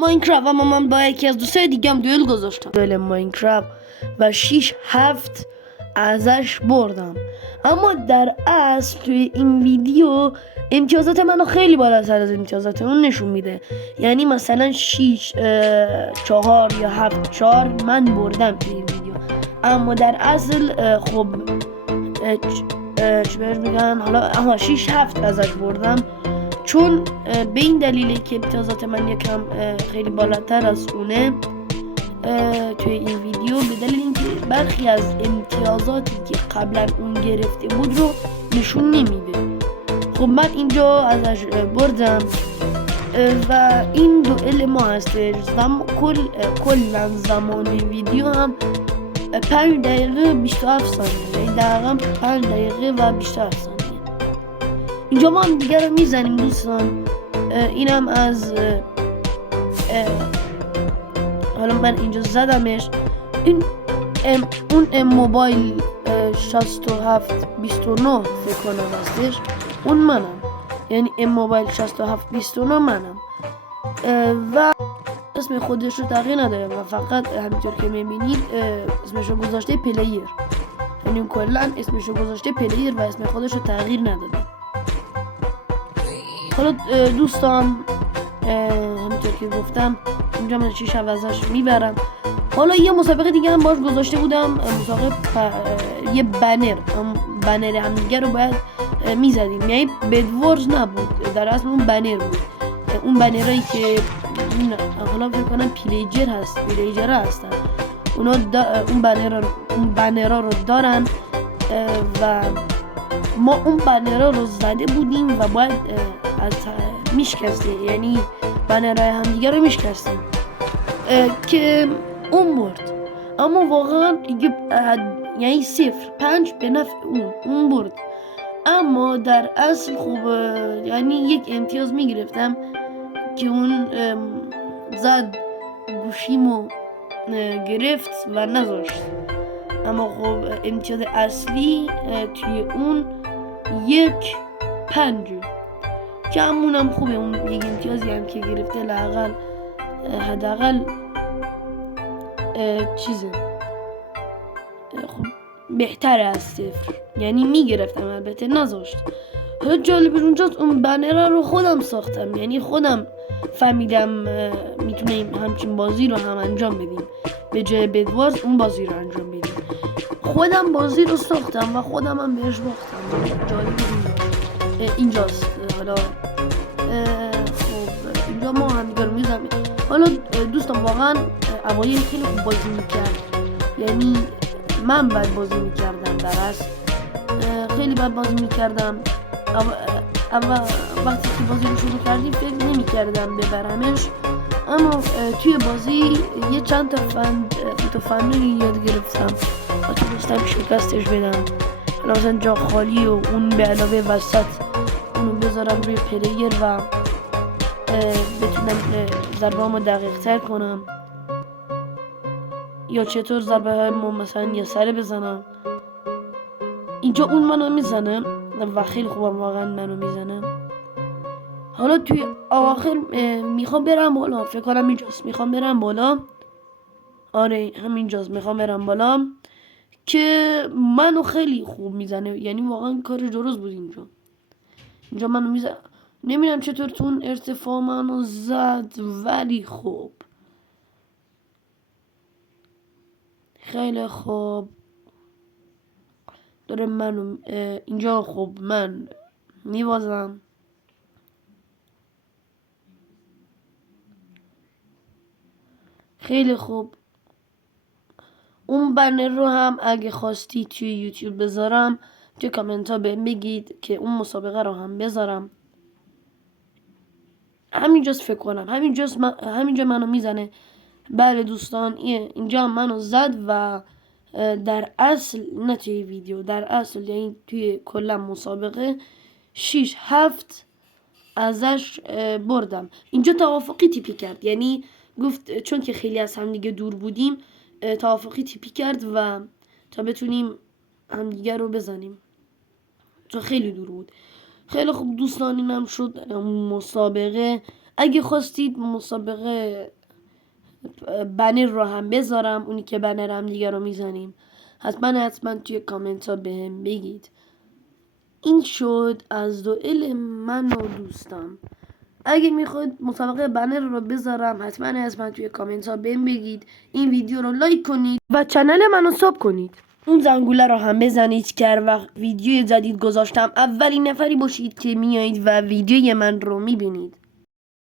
ماینکرافت، اما من با یکی از دوستای دیگم دوئل گذاشتم دوئل ماینکرافت و 6-7 ازش بردم. اما در اصل توی این ویدیو امتیازات منو خیلی بالاتر از امتیازات اون نشون میده. یعنی مثلا 6-4 یا 7-4 من بردم توی این ویدیو، اما در اصل خب چی بهش میگن، حالا 6-7 ازش بردم، چون به این دلیله که امتیازات من یکم خیلی بالاتر از اونه توی این ویدیو، به دلیل اینکه برخی از امتیازاتی که قبلا اون گرفته بود رو نشون نمیده. خب من اینجا ازش بردم و این دوئل ما هستش. کلا زمان ویدیو هم 5 دقیقه 27 ثانیه، یعنی دقیقا 5 دقیقه و 27 ثانیه. اینجا ما هم دیگر رو میزنیم دوستان. اینم از حالا من اینجا زدمش. این اون موبایل 6729 فکر کنم هستش، اون منم، یعنی موبایل 6729 منم و اسم خودش رو تغییر نداره و فقط همینطور که میبینید اسمش رو گذاشته پلیر، یعنی کلا اسمش رو گذاشته پلیر و اسم خودش رو تغییر نداده. حالا دوستان همینطور که گفتم اینجا من 6 ازش میبرم. حالا یه مسابقه دیگه هم باش گذاشته بودم، مسابقه یه بنر همدیگه رو باید میزدیم، یعنی بدورز نبود، در اصل اون بنر بود. اون بنرهایی که حالا فکر کنم پیلیجر هستن، اونا اون بنرها رو دارن و ما اون بنرها رو زده بودیم و باید از میشکستیم، یعنی بنرهای همدیگه رو میشکستیم که اون برد. اما واقعا یعنی 0.5 به نفع اون برد. اما در اصل خوب یعنی یک امتیاز میگرفتم که اون زد گوشیمو گرفت و نذاشت. اما خب امتیاز اصلی توی اون 1.5 که همونم خوبه. اون یک امتیازی هم که گرفته لااقل حداقل چیزه خب بهتره از 0، یعنی میگرفتم البته نذاشت. حالا جالبش اونجاست اون بنر رو خودم ساختم، یعنی خودم فهمیدم میتونیم همچین بازی رو هم انجام بدیم، به جای بدوارز اون بازی رو انجام بدیم. خودم بازی رو ساختم و خودم هم بهش باختم. جالب اینجاست. حالا خب اینجا ما هم دیگر میزنیم. حالا دوستان واقعا اوایل خیلی خوب بازی میکرد، یعنی من بد بازی میکردم، در اصل خیلی بد بازی میکردم. اما وقتی که بازی رو شروع کردیم فکر نمیکردم ببرمش، اما توی بازی یه چند تا فنی یاد گرفتم و تونستم شکستش بدم. حالا مثلا جا خالی و اون به علاوه وسط اونو بذارم روی پلیر و بتونم ضربه‌امو دقیق تر کنم، یا چطور ضربه هایمو مثلا یه سره بزنم. اینجا اون منو میزنه و خیلی خوبم واقعا منو میزنه. حالا توی آخر میخوام برم بالا، فکر کنم اینجاست، میخوام برم بالا. آره همینجاست، میخوام برم بالا که منو خیلی خوب میزنه، یعنی واقعا کار درست بود. اینجا منو میزنه، نمیدونم چطور تو اون ارتفاع منو زد، ولی خوب، خیلی خوب داره منو اینجا. خب من میوازم، خیلی خوب. اون بنر رو هم اگه خواستی توی یوتیوب بذارم توی کامنت ها بهم بگید که اون مسابقه رو هم بذارم. همینجاست فکر کنم، همینجا منو میزنه. بله دوستان اینجا منو زد و در اصل نه توی ویدیو، در اصل یعنی توی کلا مسابقه 6-7 ازش بردم. اینجا توافقی تیپی کرد، یعنی گفت چون که خیلی از هم دیگه دور بودیم توافقی تیپی کرد و تا بتونیم همدیگه رو بزنیم، چون خیلی دور بود. خیلی خوب دوستان اینم شد مسابقه. اگه خواستید مسابقه بنر رو هم بذارم، اونی که بنر هم دیگه رو میزنیم، حتما توی کامنت ها بهم بگید. این شد از دوئل من و دوستم. اگه میخواید مسابقه بنر رو بذارم حتما توی کامنت ها بهم بگید. این ویدیو رو لایک کنید و چنل منو ساب کنید. اون زنگوله رو هم بزنید که هر وقت ویدیو جدید گذاشتم اولین نفری باشید که میایید و ویدیوی من رو میبینید.